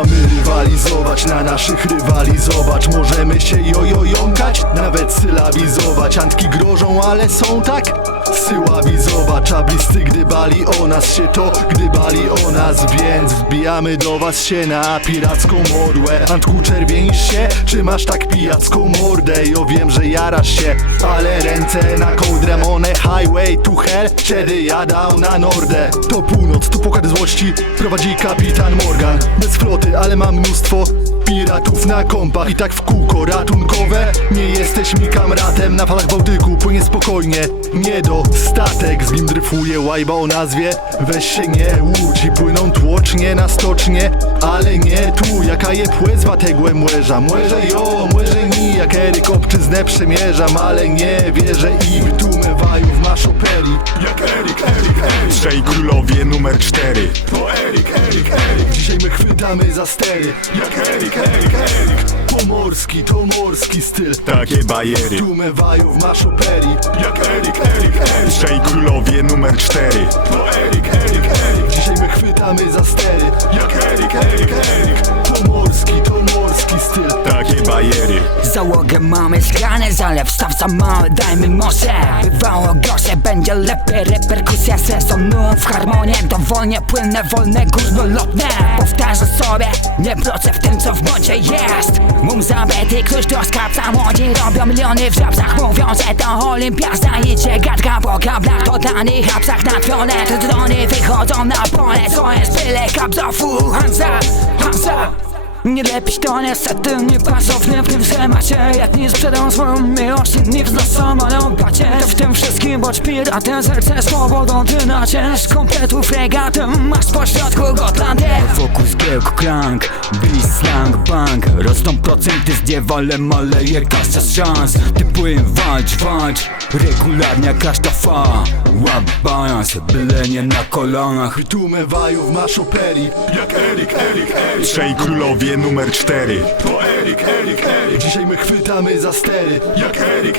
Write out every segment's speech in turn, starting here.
mamy rywalizować, na naszych rywali zobacz. Możemy się jojojąkać, nawet sylabizować. Antki grożą, ale są tak syłabi zobacz. A bliscy gdybali o nas się to, gdybali o nas. Więc wbijamy do was się na piracką modłę. Antku czerwienisz się, czy masz tak pijacką mordę? Jo wiem, że jarasz się, ale ręce na kołdrę. One highway to hell, kiedy jadał na nordę. To północ, tu pokad złości prowadzi kapitan Morgan. Bez floty, ale mam mnóstwo piratów na kompach. I tak w kółko ratunkowe. Nie jesteś mi kamratem, na falach Bałtyku płynie spokojnie. Nie do statek, z nim dryfuje łajba o nazwie weź się nie łudź. I płyną tłocznie na stocznie, ale nie tu. Jaka je płezwa tegłe młeża. Młeże jo, młeże ni. Jak Eryk obczyznę przemierzam, ale nie wierzę im. Tumewajów masz opeli. Jak Eryk. Trzej królowie numer 4. To Eryk. Dzisiaj my chwytamy za stery. Jak Eryk. Pomorski, to morski styl. Takie bajery. Tumewajów masz opeli. Jak Eryk. Trzej królowie numer 4. To Eryk. Dzisiaj my chwytamy za stery. Jak Eryk. Pomorski, to morski styl. Takie bajery. Załogę mamy zgrane, zalew staw za mały, dajmy może. Bywało gorzej, będzie lepiej. Reperkusja sezonu w harmonię. Dowolnie płynne, wolne, górnolotne. Powtarzam sobie, nie procę w tym co w modzie jest. Mum zabity, ktoś do skarbca. Młodzi robią miliony w żabsach. Mówią, że to olimpiazda. Idzie gadka po kablach. To danych hapsach natwione. Te drony wychodzą na pole. Co jest byle kapzofu, Hansa. Nie lepiej to niestety nie pasownie w tym schemacie. Jedni sprzedają swoją miłość, inni wznoszą moją gacie. To w tym wszystkim bądź piratem, serce swobodą ty naciesz. Kompletu fregatem, masz pośrodku Gotlandię. Wokół zgiełk klank, bis, slang, bank. Rosną procenty, zdziewale maleje każda z szans. Ty płyn, walcz, regularnie jak każda fala. Łap balans, byle nie na kolanach. Tumewajów masz opeli. Jak Eryk. Trzej królowie numer 4. To Eryk. Dzisiaj my chwytamy za stery. Jak Eryk.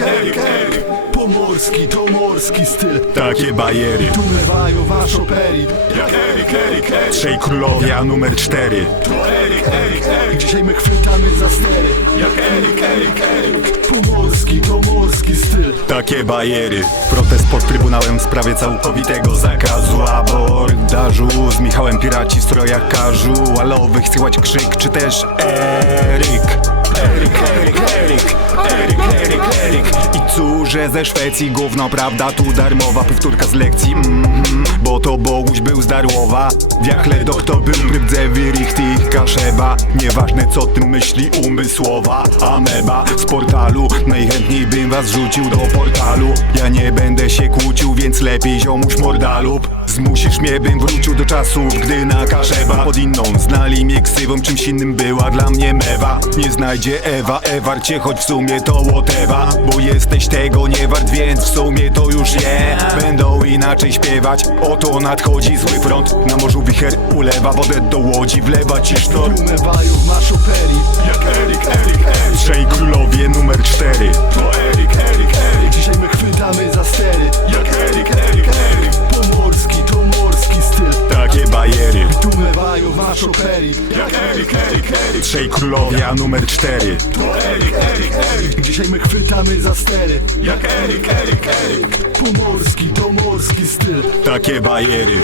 Pomorski, to morski styl. Takie bajery. Tumewajów masz opeli. Jak Eryk. Trzej królowie numer 4. To Eryk. Dzisiaj my chwytamy za stery. Jak Eryk. Pomorski, to morski styl. Takie bajery. Protest pod trybunałem w sprawie całkowitego zakazu abordażu. Z Michałem piraci w strojach casualowych. Słychać krzyk, czy też Eryk. I cóże ze Szwecji gówno, prawda? Tu darmowa powtórka z lekcji. Bo to Boguś był z Darłowa. Diachle doch to był Prybdze Wirichtich Kaszeba. Nieważne co tym myśli umysłowa ameba z portalu. Najchętniej bym was rzucił do portalu. Ja nie będę się kłócił, więc lepiej ziomuś mordalub. Zmusisz mnie, bym wrócił do czasów, gdy na Kaszeba pod inną znali mnie ksywą, czymś innym była dla mnie mewa. Nie znajdzie Ewarcie, choć w sumie to whatever. Bo jesteś tego nie wart, więc w sumie to już je. Będą inaczej śpiewać, oto nadchodzi zły front. Na morzu wicher ulewa, wodę do łodzi wlewa ci sztorm. Tumewajów masz opeli. Jak Eryk. Trzej królowie numer 4. To Eryk. Dzisiaj my chwytamy za stery. Jak Eryk. Pomorski, to morski styl. Takie bajery. Tumewajów masz opeli. Jak Eryk. Trzej królowie numer 4. To Eryk. Dzisiaj my chwytamy za stery. Jak Eryk. Pomorski, to morski styl. Takie bajery.